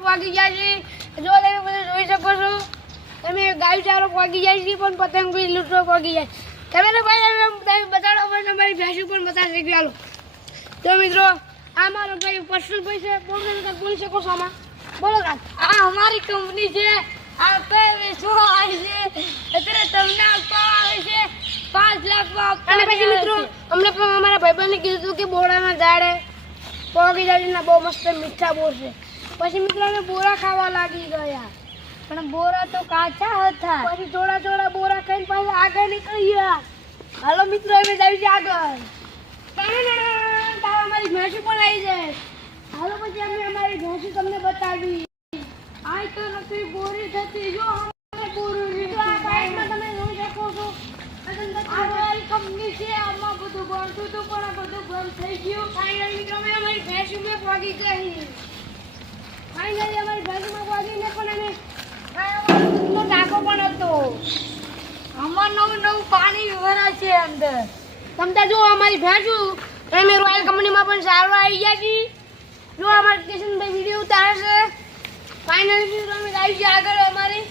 વાગી જાય છે જો તમે બધું જોઈ શકો છો તમે ગાય ચારો વાગી જાય છે પણ પતંગ બી લૂંટો વાગી જાય તમે ભાઈ બતાડો પણ અમારી ભેંસું પણ બતાવી શકી હાલો તો મિત્રો આ મારો ભાઈ પર્સનલ ભાઈ છે બોલી શકો છો આમાં બોલો આ અમારી કંપની છે આ પે શું આવી છે અત્યારે તમને આપવા આવે છે 5 લાખમાં અને પછી મિત્રો અમને પણ અમારા ભાઈબંધને કીધું કે બોરાના ઝાડે પોગી જાડીના બહુ મસ્ત મીઠા બોર છે પછી મિત્રો અમે બોરા ખાવા લાગી ગયા પણ બોરા તો કાચા હતા પછી થોડા બોરા ખાઈને પાછા આગળ નીકળી ગયા હાલો મિત્રો અમે જઈએ છીએ આગળ અમારી ભેંસી પણ આવી જાય હાલો પછી અમે અમારી ભેંસી તમને બતાવી આ તો નથી બોરી થતી જો અમારે બોરું મિત્રો આ બાઇકમાં તમે જોઈ શકો છો અમારી કંપની છે આમાં બધું બનતું હતું પણ આ બધું બંધ થઈ ગયું ફાઇનલી મિત્રો અમે અમારી ભેંસુમાં પહોંચી ગઈ ફાઇનલી અમારી ભેંસુમાં પહોંચીને પણ અમે ટાંકો પણ હતો આમાં નવું પાણી ભરા છે અંદર તમે જો અમારી ભેંસું અમે રોયલ કંપનીમાં પણ સારવાર આવી ગયા છીએ જો અમારા કિશનભાઈ વિડીયો ઉતારે છે ફાઇનલી મિત્રો અમે આવી છીએ આગળ અમારી